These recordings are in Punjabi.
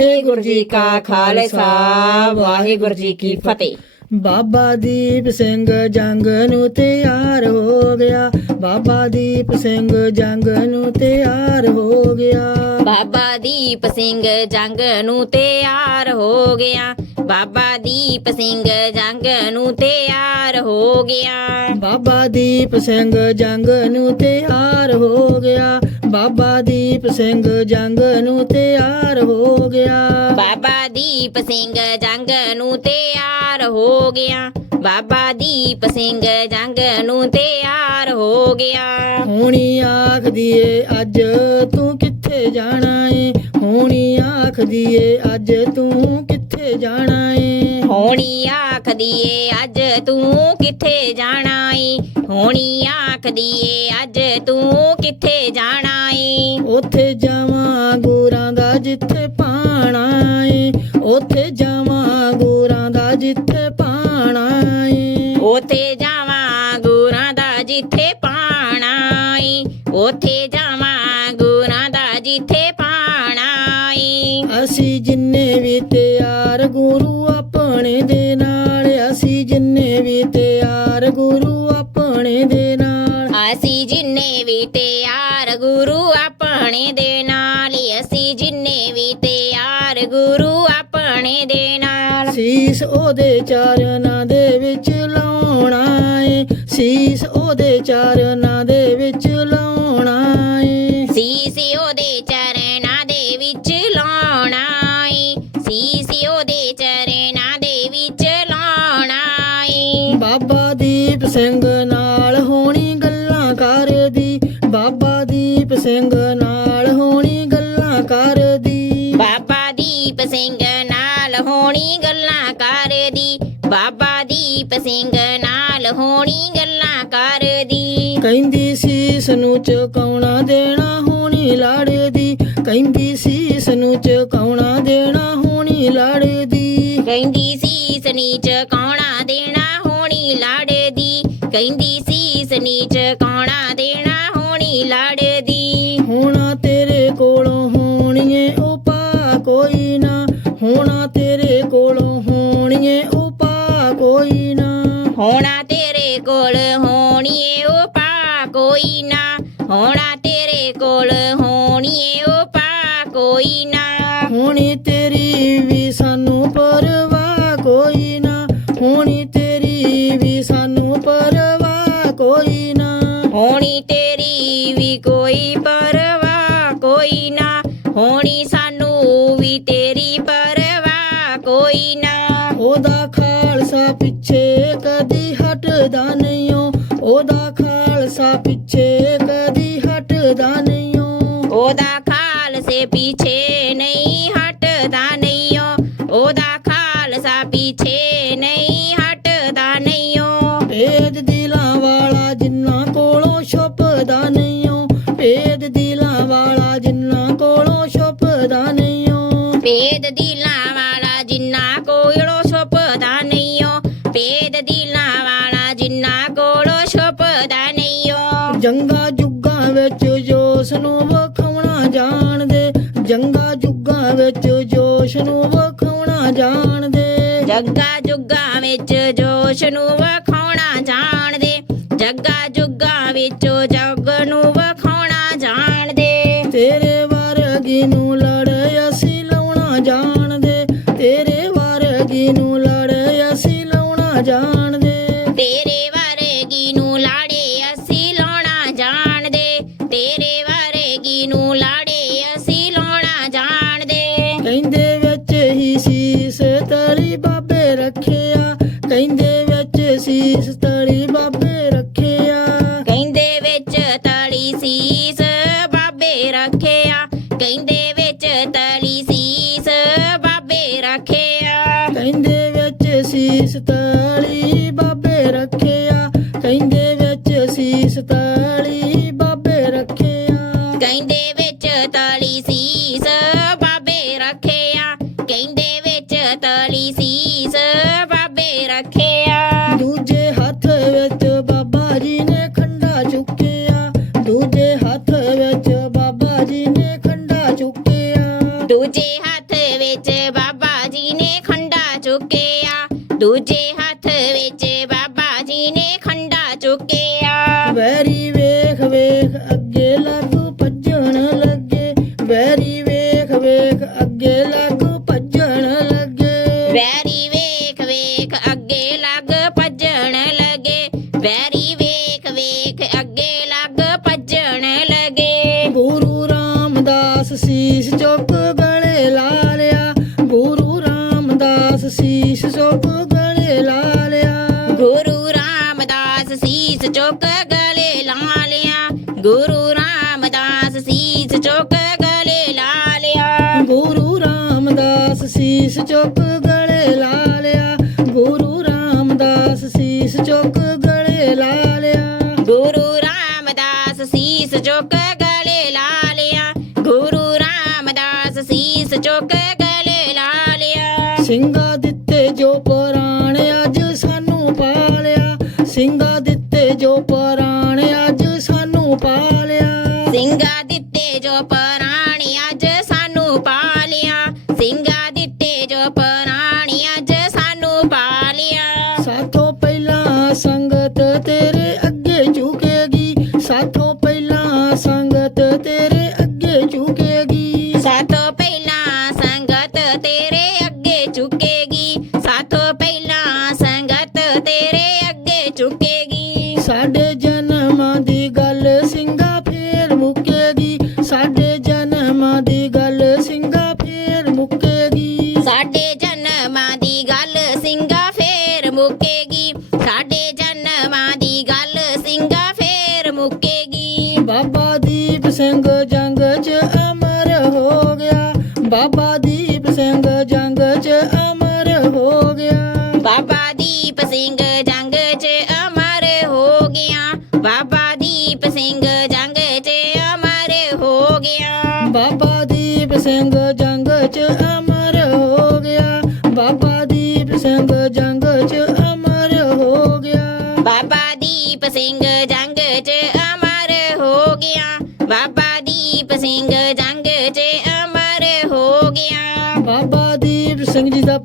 ਵਾਹਿਗੁਰੂ ਜੀ ਕਾ ਖਾਲਸਾ ਵਾਹਿਗੁਰੂ ਜੀ ਕੀ ਫਤਿਹ। ਬਾਬਾ ਦੀਪ ਸਿੰਘ ਜੰਗ ਨੂੰ ਤਿਆਰ ਹੋ ਗਿਆ ਬਾਬਾ ਦੀਪ ਸਿੰਘ ਜੰਗ ਨੂੰ ਤਿਆਰ ਹੋ ਗਿਆ। ਬਾਬਾ ਦੀਪ ਸਿੰਘ ਜੰਗ ਨੂੰ ਤਿਆਰ ਹੋ ਗਿਆ ਬਾਬਾ ਦੀਪ ਸਿੰਘ ਜੰਗ ਨੂੰ ਤਿਆਰ ਹੋ ਗਿਆ। ਬਾਬਾ ਦੀਪ ਸਿੰਘ ਜੰਗ ਨੂੰ ਤਿਆਰ ਹੋ ਗਿਆ ਬਾਬਾ ਦੀਪ ਸਿੰਘ ਜੰਗ ਨੂੰ ਤਿਆਰ ਹੋ ਗਿਆ। ਬਾਬਾ ਦੀਪ ਸਿੰਘ ਜੰਗ ਨੂੰ ਤਿਆਰ ਹੋ ਗਿਆ। ਬਾਬਾ ਦੀਪ ਸਿੰਘ ਜੰਗ ਨੂੰ ਤਿਆਰ ਹੋ ਗਿਆ। ਹੋਣੀ ਆਖਦੀ ਏ ਅੱਜ ਤੂੰ ਕਿੱਥੇ ਜਾਣਾ ਏ? ਹੋਣੀ ਆਖਦੀ ਏ ਅੱਜ ਤੂੰ ਕਿੱਥੇ ਜਾਣਾ ਏ? ਹੋਣੀ ਆਖਦੀ ਏ ਅੱਜ ਤੂੰ ਕਿੱਥੇ ਜਾਣਾ ਏ? ਹੋਣੀ ਆਖਦੀ ਏ ਅੱਜ ਤੂੰ ਕਿੱਥੇ ਜਾਣਾ ਏ ਉੱਥੇ ਜਾਵਾਂ ਗੋਰਾਂ ਦਾ ਜਿੱਥੇ ਪਾਣਾ ਏ ਉੱਥੇ ਜਾਵਾਂ ਗੋਰਾਂ ਦਾ ਜਿੱਥੇ ਪਾਣਾ ਏ ਉਥੇ ਜਾਵਾਂ ਗੁਰਾਂ ਦਾ ਜਿੱਥੇ ਪਾਣਾ ਏ ਉਥੇ ਜਾਵਾਂ ਗੁਰਾਂ ਦਾ ਜਿੱਥੇ ਪਾਣਾ ਏ ਅਸੀਂ ਜਿੰਨੇ ਵੀ ਤਿਆਰ ਗੁਰੂ ਆਪਣੇ ਦੇ ਨਾਲ ਗੁਰੂ ਆਪਣੇ ਦੇ ਨਾਲ। ਸੀਸ ਉਹਦੇ ਚਰਨਾਂ ਦੇ ਵਿੱਚ ਲਾਉਣਾ ਏ ਸੀਸ ਉਹਦੇ ਚਰਨਾਂ ਦੇ ਵਿੱਚ ਲਾਉਣਾ ਏ ਸੀਸ ਉਹਦੇ ਚਰਨਾਂ ਦੇ ਵਿੱਚ ਲਾਉਣਾ ਏ ਸੀਸ ਉਹਦੇ ਚਰਨਾਂ ਦੇ ਵਿੱਚ ਲਾਉਣਾ ਏ ਬਾਬਾ ਦੀਪ ਸਿੰਘ ਨਾਲ ਹੋਣੀ ਗੱਲਾਂ ਕਰਦੀ। ਬਾਬਾ ਦੀਪ ਸਿੰਘ ਨਾਲ ਸਿੰਘ ਨਾਲ ਹੋਣੀ ਗੱਲਾਂ ਕਰਦੀ। ਬਾਬਾ ਦੀਪ ਸਿੰਘ ਨਾਲ ਹੋਣੀ ਗੱਲਾਂ ਕਰਦੀ। ਕਹਿੰਦੀ ਸੀਸ ਨੂੰ ਚੁਕਾਉਣਾ ਦੇਣਾ ਹੋਣੀ ਲੜਦੀ। ਕਹਿੰਦੀ ਸੀਸ ਨੂੰ ਚੁਕਾਉਣਾ ਦੇਣਾ ਹੋਣੀ ਲੜਦੀ। ਕਹਿੰਦੀ ਸੀਸ ਨੀਚ ਕੌਣਾ ਦੇਣਾ ਹੋਣੀ ਲੜਦੀ। ਕਹਿੰਦੀ ਹੋਣਾ ਤੇਰੇ ਕੋਲੋਂ ਹੋਣੀਏ ਉਪਾ ਕੋਈ ਨਾ। ਹੋਣਾ ਕੋਈ ਨਾ। ਉਹਦਾ ਖਾਲਸਾ ਪਿੱਛੇ ਕਦੀ ਹਟਦਾ ਨਹੀਂ ਉਹਦਾ ਖਾਲਸਾ ਪਿੱਛੇ ਕਦੀ ਹਟਦਾ ਨਹੀਂ ਉਹਦਾ ਖਾਲਸੇ ਪਿੱਛੇ ਨਹੀਂ ਹਟਦਾ ਨਹੀਂ ਉਹਦਾ ਖਾਲਸਾ ਪਿੱਛੇ ਨਹੀਂ ਹਟਦਾ ਨਹੀਂ ਭੇਦ ਦਿਲਾਂ ਵਾਲਾ ਜਿੰਨਾ ਕੋਲੋਂ ਛੁਪਦਾ ਨਹੀਂ ਭੇਦ ਦਿਲਾਂ ਵਾਲਾ ਜਿੰਨਾ ਕੋਲੋਂ ਛੁਪਦਾ ਨਹੀਂ ਭੇਦ ਦਿਲਾਂ ਜੰਗਾ ਜੁੱਗਾਂ ਵਿੱਚ ਜੋਸ਼ ਨੂੰ ਵਿਖਾਉਣਾ ਜਾਣਦੇ। ਜੰਗਾ ਜੁੱਗਾਂ ਵਿੱਚ ਜੋਸ਼ ਨੂੰ ਵਿਖਾਉਣਾ ਜਾਣਦੇ। ਜੱਗਾ ਜੁੱਗਾ ਵਿੱਚ ਜੋਸ਼ ਨੂੰ ਵਖਾਉਣਾ ਜਾਣਦੇ। ਜੱਗਾ ਜੁੱਗਾ ਵਿੱਚ ਜੱਗ ਨੂੰ ਵਖਾਉਣਾ ਜਾਣਦੇ। ਤੇਰੇ ਵਰਗੀ ਨੂੰ ਲੜ ਅਸੀਂ ਲਾਉਣਾ ਜਾਣਦੇ। ਤੇਰੇ ਵਰਗੀ ਨੂੰ ਲੜ ਅਸੀਂ ਲਾਉਣਾ ਜਾਣਦੇ। ਤੇਰੇ ਸੀਸ ਤਲੀ ਬਾਬੇ ਰੱਖਿਆ, ਕਹਿੰਦੇ ਵਿੱਚ ਸੀਸ ਤਾਲੀ ਬਾਬੇ ਰੱਖਿਆ। ਕਹਿੰਦੇ ਵਿੱਚ ਤਾਲੀ ਸੀਸ ਬਾਬੇ ਰੱਖਿਆ, ਕਹਿੰਦੇ ਵਿੱਚ ਤਾਲੀ ਸੀਸ ਬਾਬੇ ਰੱਖਿਆ। 读机哈 ਚੁੱਕ ਗਲੇ ਲਾ ਲਿਆ ਗੁਰੂ ਰਾਮਦਾਸ ਸੀਸ ਚੁੱਕ ਗਲੇ ਲਾ ਲਿਆ ਗੁਰੂ ਰਾਮਦਾਸ ਸੀਸ ਚੁੱਕ ਪੁਰਾਣ ਅੱਜ ਸਾਨੂੰ ਪਾਲਿਆ। ਸਿੰਘਾ ਦਿੱਤੇ ਜੋ ਪਾ ਦੀਪ ਸਿੰਘ ਜੰਗ 'ਚ ਅਮਰ ਹੋ ਗਿਆ। ਬਾਬਾ ਦੀਪ ਸਿੰਘ ਜੰਗ 'ਚ ਅਮਰ ਹੋ ਗਿਆ। ਬਾਬਾ ਦੀਪ ਸਿੰਘ ਜੰਗ 'ਚ ਅਮਰ ਹੋ ਗਿਆ। ਬਾਬਾ ਦੀਪ ਸਿੰਘ ਜੰਗ 'ਚ ਅਮਰ ਹੋ ਗਿਆ। ਬਾਬਾ ਦੀਪ ਸਿੰਘ ਜੰਗ 'ਚ ਅਮਰ ਹੋ ਗਿਆ। ਬਾਬਾ ਦੀਪ ਸਿੰਘ ਜੰਗ 'ਚ ਅਮਰ ਹੋ ਗਿਆ। ਬਾਬਾ ਦੀਪ ਸਿੰਘ ਜੀ ਦਾ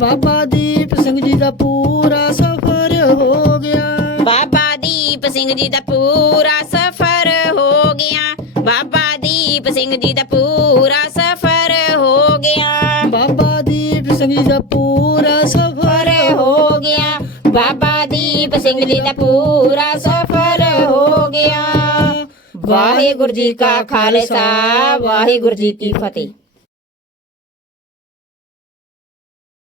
ਬਾਬਾ ਦੀਪ ਸਿੰਘ ਜੀ ਦਾ ਪੂਰਾ ਸਫਰ ਹੋ ਗਿਆ। ਬਾਬਾ ਦੀਪ ਸਿੰਘ ਜੀ ਦਾ ਪੂਰਾ ਸਫਰ ਹੋ ਗਿਆ। ਬਾਬਾ ਦੀਪ ਸਿੰਘ ਜੀ ਦਾ ਪੂਰਾ ਸਫਰ ਹੋ ਗਿਆ। ਬਾਬਾ ਦੀਪ ਸਿੰਘ ਜੀ ਦਾ ਪੂਰਾ ਸਫਰ ਹੋ ਗਿਆ। ਬਾਬਾ ਦੀਪ ਸਿੰਘ ਜੀ ਦਾ ਪੂਰਾ ਸਫਰ ਹੋ ਗਿਆ। ਵਾਹਿਗੁਰੂ ਜੀ ਕਾ ਖਾਲਸਾ ਵਾਹਿਗੁਰੂ ਜੀ ਕੀ ਫਤਿਹ।